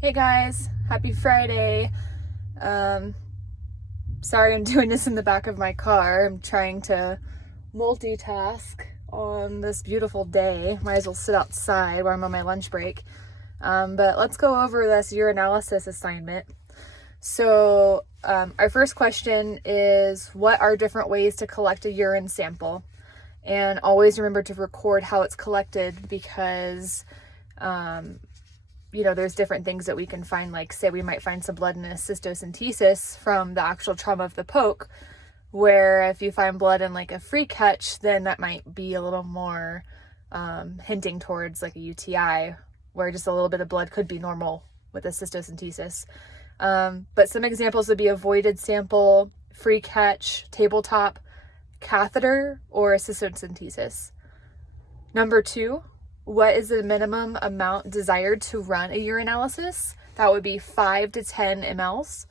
Hey guys, happy Friday. Sorry I'm doing this in the back of my car. I'm trying to multitask on this beautiful day. Might as well sit outside while I'm on my lunch break. But let's go over this urinalysis assignment. So our first question is, what are different ways to collect a urine sample? And always remember to record how it's collected because there's different things that we can find, like say we might find some blood in a cystocentesis from the actual trauma of the poke, where if you find blood in like a free catch, then that might be a little more hinting towards like a UTI, where just a little bit of blood could be normal with a cystocentesis. But some examples would be a voided sample, free catch, tabletop, catheter, or a cystocentesis. Number 2, what is the minimum amount desired to run a urinalysis? That would be 5 to 10 mLs.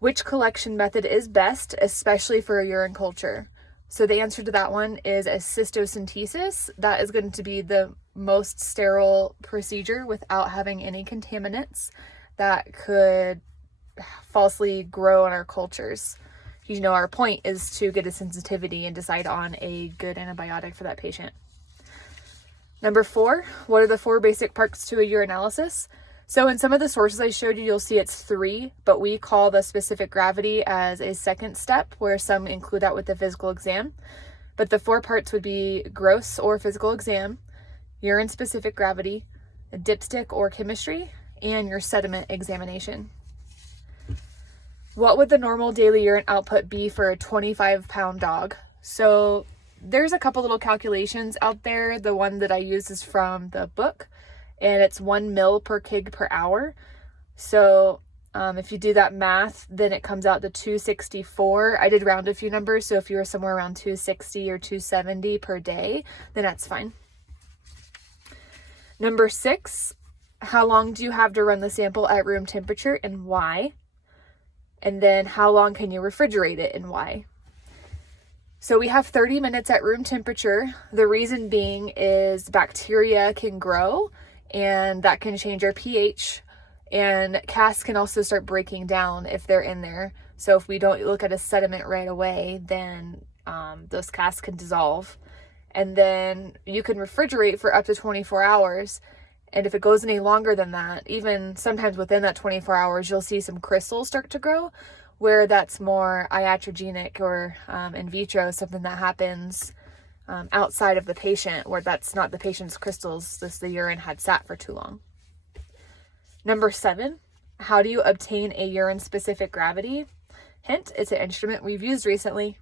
Which collection method is best, especially for a urine culture? So the answer to that one is a cystocentesis. That is going to be the most sterile procedure without having any contaminants that could falsely grow in our cultures. Our point is to get a sensitivity and decide on a good antibiotic for that patient. Number 4, what are the 4 basic parts to a urinalysis? So in some of the sources I showed you, you'll see it's 3, but we call the specific gravity as a second step, where some include that with the physical exam. But the 4 parts would be gross or physical exam, urine specific gravity, a dipstick or chemistry, and your sediment examination. What would the normal daily urine output be for a 25-pound dog? So there's a couple little calculations out there. The one that I use is from the book, and it's 1 mil per kg per hour. So if you do that math, then it comes out to 264. I did round a few numbers, so if you were somewhere around 260 or 270 per day, then that's fine. Number 6, how long do you have to run the sample at room temperature and why? And then how long can you refrigerate it and why? So we have 30 minutes at room temperature. The reason being is bacteria can grow and that can change our pH, and casts can also start breaking down if they're in there. So if we don't look at a sediment right away, then those casts can dissolve. And then you can refrigerate for up to 24 hours. And if it goes any longer than that, even sometimes within that 24 hours, you'll see some crystals start to grow, where that's more iatrogenic or in vitro, something that happens outside of the patient, where that's not the patient's crystals, just the urine had sat for too long. Number 7, how do you obtain a urine specific gravity? Hint, it's an instrument we've used recently.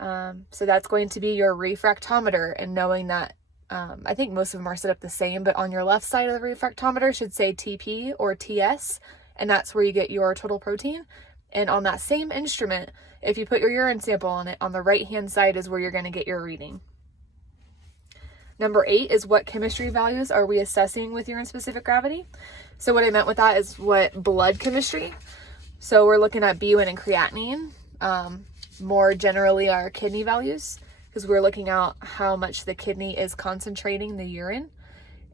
So that's going to be your refractometer, and knowing that I think most of them are set up the same, but on your left side of the refractometer should say TP or TS, and that's where you get your total protein. And on that same instrument, if you put your urine sample on it, on the right-hand side is where you're going to get your reading. Number 8 is, what chemistry values are we assessing with urine-specific gravity? So what I meant with that is what blood chemistry. So we're looking at BUN and creatinine. More generally, our kidney values, because we're looking at how much the kidney is concentrating the urine.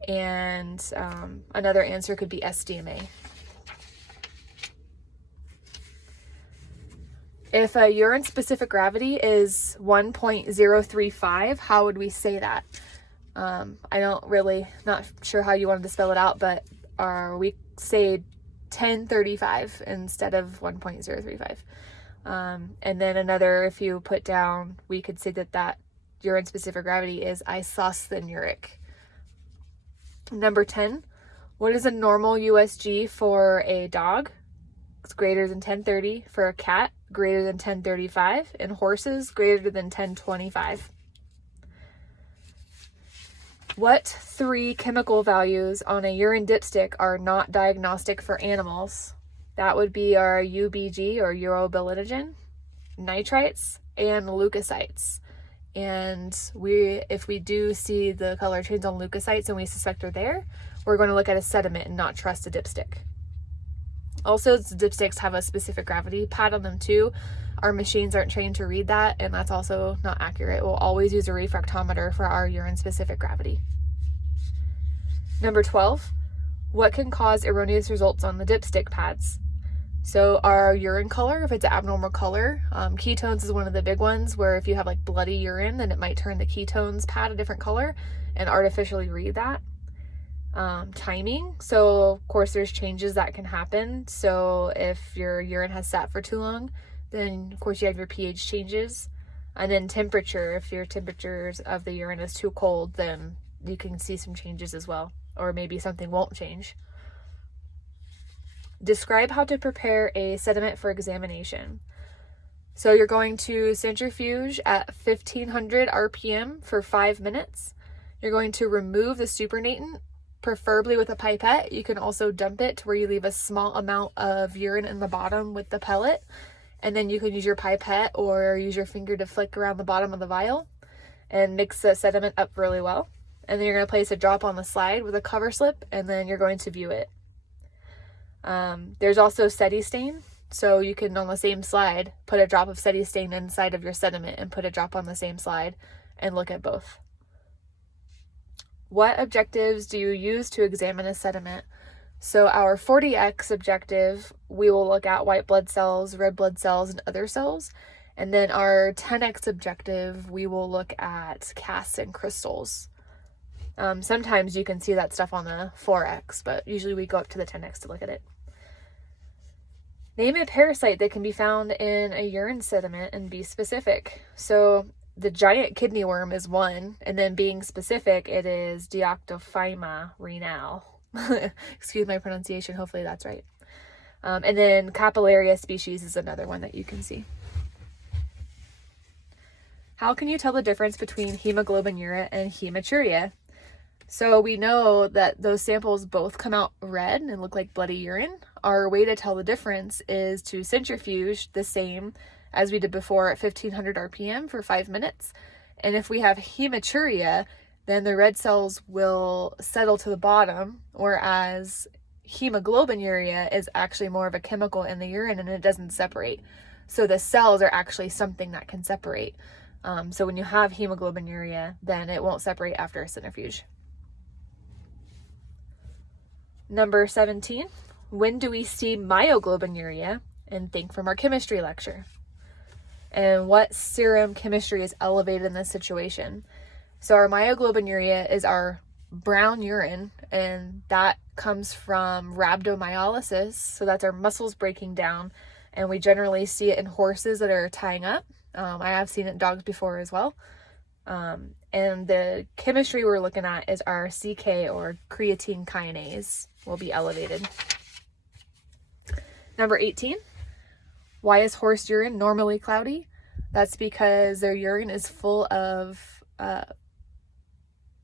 And another answer could be SDMA. If a urine-specific gravity is 1.035, how would we say that? Not sure how you wanted to spell it out, but we say 1035 instead of 1.035. And then another, if you put down, we could say that urine-specific gravity is isosthenuric. Number 10, what is a normal USG for a dog? It's greater than 1030. For a cat, greater than 1035. And horses, greater than 1025. What 3 chemical values on a urine dipstick are not diagnostic for animals? That would be our UBG or urobilinogen, nitrites, and leukocytes. And if we do see the color change on leukocytes and we suspect they're there, we're going to look at a sediment and not trust a dipstick. Also, the dipsticks have a specific gravity pad on them too. Our machines aren't trained to read that, and that's also not accurate. We'll always use a refractometer for our urine specific gravity. Number 12, What can cause erroneous results on the dipstick pads? So our urine color, if it's an abnormal color, ketones is one of the big ones, where if you have like bloody urine, then it might turn the ketones pad a different color and artificially read that. Timing. So of course there's changes that can happen. So if your urine has sat for too long, then of course you have your pH changes. And then temperature. If your temperatures of the urine is too cold, then you can see some changes as well. Or maybe something won't change. Describe how to prepare a sediment for examination. So you're going to centrifuge at 1500 RPM for 5 minutes. You're going to remove the supernatant, preferably with a pipette. You can also dump it to where you leave a small amount of urine in the bottom with the pellet. And then you can use your pipette or use your finger to flick around the bottom of the vial and mix the sediment up really well. And then you're going to place a drop on the slide with a cover slip, and then you're going to view it. There's also SETI stain. So you can, on the same slide, put a drop of SETI stain inside of your sediment and put a drop on the same slide and look at both. What objectives do you use to examine a sediment? So our 40X objective, we will look at white blood cells, red blood cells, and other cells. And then our 10X objective, we will look at casts and crystals. Sometimes you can see that stuff on the 4X, but usually we go up to the 10X to look at it. Name a parasite that can be found in a urine sediment and be specific. So the giant kidney worm is one, and then being specific, it is Deoctophyma renal. Excuse my pronunciation, hopefully that's right. And then Capillaria species is another one that you can see. How can you tell the difference between hemoglobinuria and hematuria? So we know that those samples both come out red and look like bloody urine. Our way to tell the difference is to centrifuge the same as we did before at 1500 RPM for 5 minutes. And if we have hematuria, then the red cells will settle to the bottom, whereas hemoglobinuria is actually more of a chemical in the urine and it doesn't separate. So the cells are actually something that can separate. So when you have hemoglobinuria, then it won't separate after a centrifuge. Number 17, when do we see myoglobinuria? And think from our chemistry lecture. And what serum chemistry is elevated in this situation? So our myoglobinuria is our brown urine, and that comes from rhabdomyolysis. So that's our muscles breaking down, and we generally see it in horses that are tying up. I have seen it in dogs before as well. And the chemistry we're looking at is our CK, or creatine kinase, will be elevated. Number 18, why is horse urine normally cloudy? That's because their urine is full of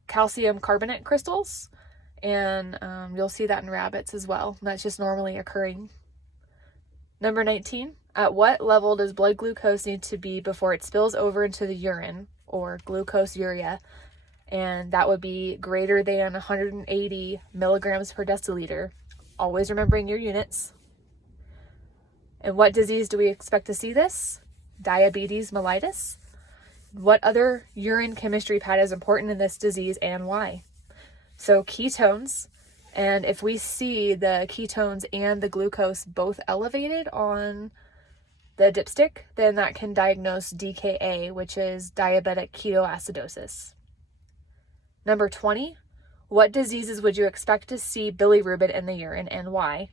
calcium carbonate crystals, and you'll see that in rabbits as well. That's just normally occurring. Number 19, at what level does blood glucose need to be before it spills over into the urine, or glucoseuria? And that would be greater than 180 milligrams per deciliter. Always remembering your units. And what disease do we expect to see this? Diabetes mellitus. What other urine chemistry pad is important in this disease and why? So ketones. And if we see the ketones and the glucose both elevated on the dipstick, then that can diagnose DKA, which is diabetic ketoacidosis. Number 20, what diseases would you expect to see bilirubin in the urine and why?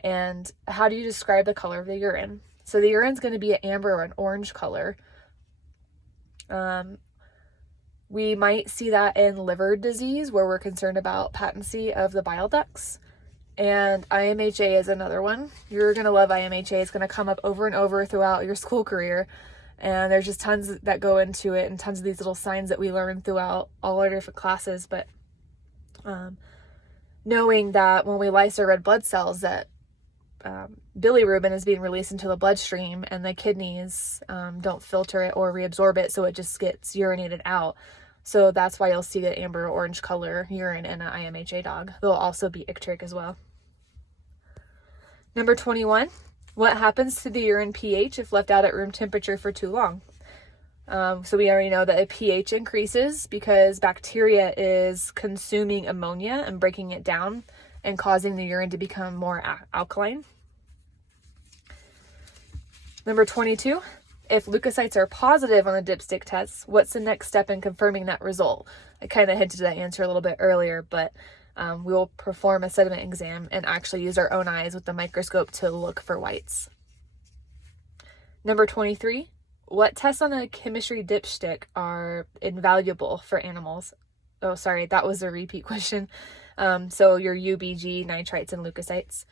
And how do you describe the color of the urine? So the urine's going to be an amber or an orange color. We might see that in liver disease, where we're concerned about patency of the bile ducts. And IMHA is another one. You're going to love IMHA. It's going to come up over and over throughout your school career. And there's just tons that go into it, and tons of these little signs that we learn throughout all our different classes. But knowing that when we lyse our red blood cells, that bilirubin is being released into the bloodstream, and the kidneys don't filter it or reabsorb it, so it just gets urinated out. So that's why you'll see the amber orange color urine in an IMHA dog. They'll also be icteric as well. Number 21, what happens to the urine pH if left out at room temperature for too long? So we already know that the pH increases because bacteria is consuming ammonia and breaking it down and causing the urine to become more alkaline. Number 22, if leukocytes are positive on the dipstick test, what's the next step in confirming that result? I kind of hinted to that answer a little bit earlier, but we will perform a sediment exam and actually use our own eyes with the microscope to look for whites. Number 23, what tests on a chemistry dipstick are invaluable for animals? Oh, sorry, that was a repeat question. So your UBG, nitrites, and leukocytes.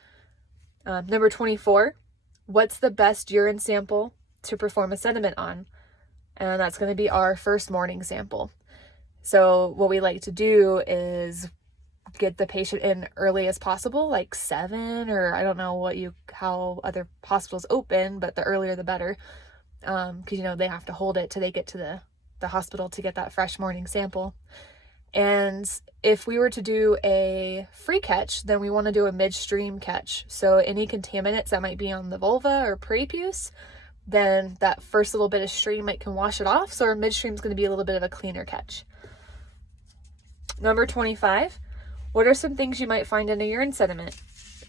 Number 24, what's the best urine sample to perform a sediment on? And that's going to be our first morning sample. So what we like to do is get the patient in early as possible, like 7, or I don't know how other hospitals open, but the earlier the better. Because, they have to hold it till they get to the hospital to get that fresh morning sample. And if we were to do a free catch, then we want to do a midstream catch. So any contaminants that might be on the vulva or prepuce, then that first little bit of stream can wash it off. So our midstream is going to be a little bit of a cleaner catch. Number 25, what are some things you might find in a urine sediment?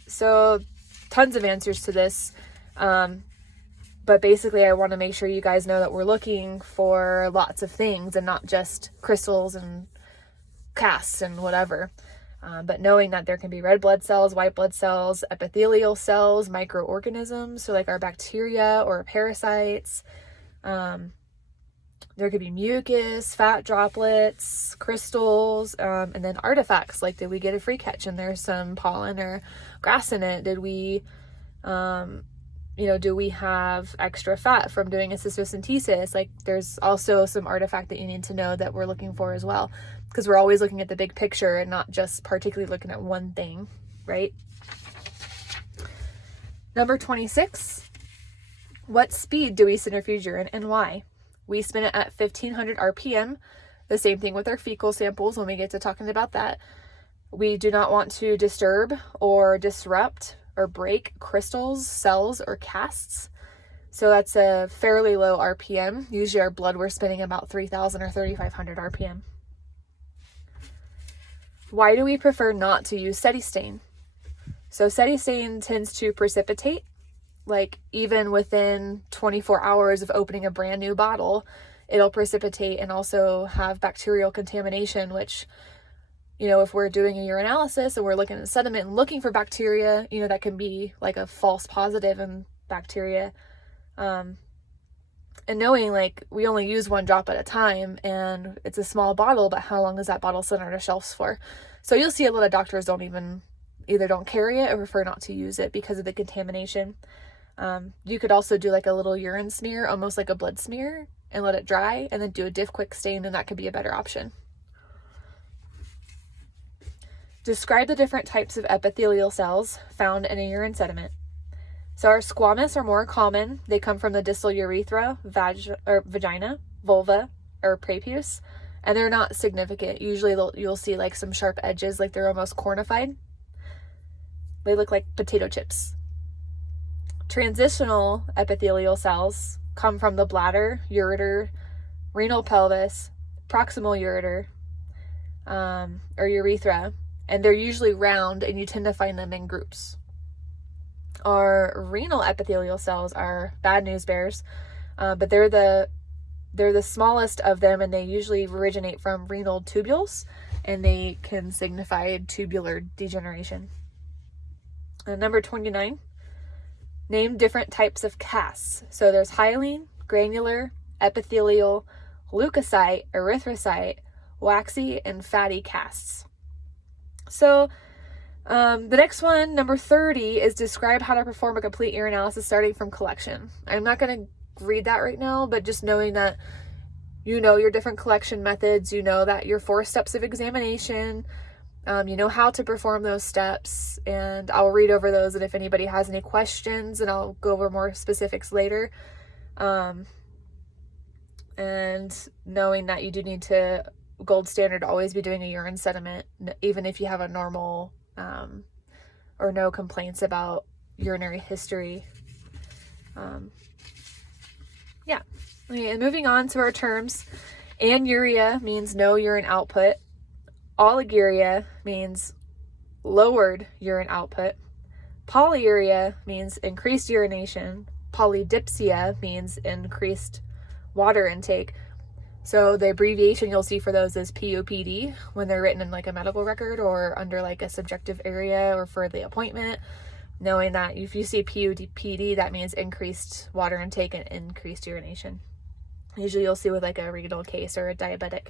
So tons of answers to this. But basically I want to make sure you guys know that we're looking for lots of things and not just crystals and casts and whatever. But knowing that there can be red blood cells, white blood cells, epithelial cells, microorganisms, so like our bacteria or parasites. There could be mucus, fat droplets, crystals, and then artifacts. Like, did we get a free catch and there's some pollen or grass in it? Did we, do we have extra fat from doing a cystocentesis? Like, there's also some artifact that you need to know that we're looking for as well, because we're always looking at the big picture and not just particularly looking at one thing, right? Number 26, what speed do we centrifuge urine and why? We spin it at 1500 RPM. The same thing with our fecal samples when we get to talking about that. We do not want to disturb or disrupt or break crystals, cells, or casts. So that's a fairly low RPM. Usually our blood, we're spinning about 3000 or 3500 RPM. Why do we prefer not to use steady stain? So steady stain tends to precipitate. Like, even within 24 hours of opening a brand new bottle, it'll precipitate and also have bacterial contamination, which, if we're doing a urinalysis and we're looking at sediment and looking for bacteria, that can be like a false positive in bacteria. And knowing, we only use 1 drop at a time and it's a small bottle, but how long is that bottle sit on our shelves for? So you'll see a lot of doctors either don't carry it or prefer not to use it because of the contamination. You could also do like a little urine smear, almost like a blood smear, and let it dry and then do a diff quick stain, and that could be a better option. Describe the different types of epithelial cells found in a urine sediment. So our squamous are more common. They come from the distal urethra, vagina, vulva, or prepuce, and they're not significant. Usually you'll see like some sharp edges, like they're almost cornified. They look like potato chips. Transitional epithelial cells come from the bladder, ureter, renal pelvis, proximal ureter, or urethra, and they're usually round, and you tend to find them in groups. Our renal epithelial cells are bad news bears, but they're the smallest of them, and they usually originate from renal tubules, and they can signify tubular degeneration. And number 29, name different types of casts. So there's hyaline, granular, epithelial, leukocyte, erythrocyte, waxy, and fatty casts. So the next one, number 30, is describe how to perform a complete urinalysis starting from collection. I'm not going to read that right now, but just knowing that your different collection methods, that your 4 steps of examination, how to perform those steps, and I'll read over those, and if anybody has any questions, and I'll go over more specifics later. And knowing that you do need to, gold standard, always be doing a urine sediment, even if you have a normal or no complaints about urinary history. Okay, and moving on to our terms. Anuria means no urine output. Oliguria means lowered urine output. Polyuria means increased urination. Polydipsia means increased water intake. So the abbreviation you'll see for those is POPD when they're written in like a medical record or under like a subjective area or for the appointment. Knowing that if you see POPD, that means increased water intake and increased urination. Usually you'll see with like a renal case or a diabetic.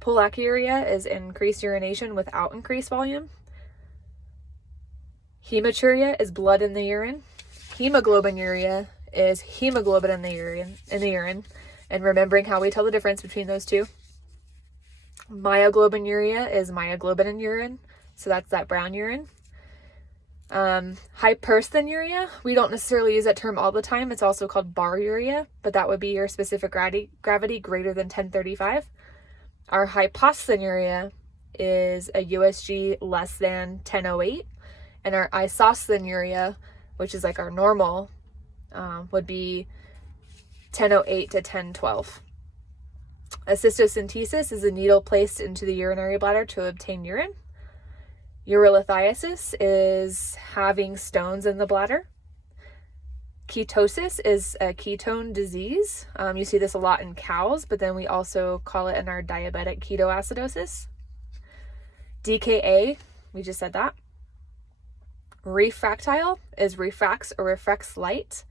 Pollakiuria is increased urination without increased volume. Hematuria is blood in the urine. Hemoglobinuria is hemoglobin in the urine. And remembering how we tell the difference between those two. Myoglobinuria is myoglobin in urine. So that's that brown urine. Hyperthermiuria, we don't necessarily use that term all the time. It's also called baruria, but that would be your specific gravity greater than 1035. Our hyposthenuria is a USG less than 1008. And our isosthenuria, which is like our normal, would be 1008 to 1012. A cystocentesis is a needle placed into the urinary bladder to obtain urine. Urolithiasis is having stones in the bladder. Ketosis is a ketone disease. You see this a lot in cows, but then we also call it in our diabetic ketoacidosis. DKA, we just said that. Refractile is refracts or refracts light.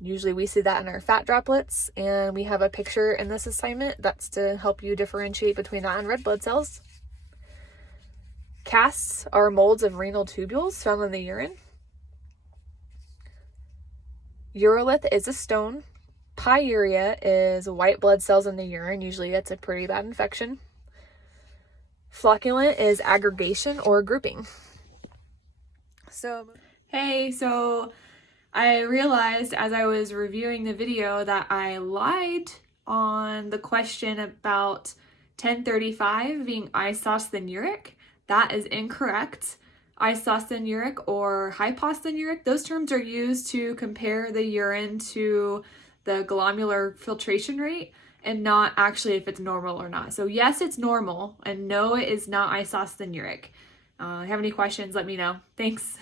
Usually we see that in our fat droplets, and we have a picture in this assignment that's to help you differentiate between that and red blood cells. Casts are molds of renal tubules found in the urine. Urolith is a stone. Pyuria is white blood cells in the urine. Usually it's a pretty bad infection. Flocculent is aggregation or grouping. So I realized as I was reviewing the video that I lied on the question about 1035 being isosthenuria. That is incorrect. Isosthenuria or hyposthenuria, those terms are used to compare the urine to the glomerular filtration rate and not actually if it's normal or not. So yes, it's normal, and no, it is not isosthenuria. Have any questions, let me know. Thanks.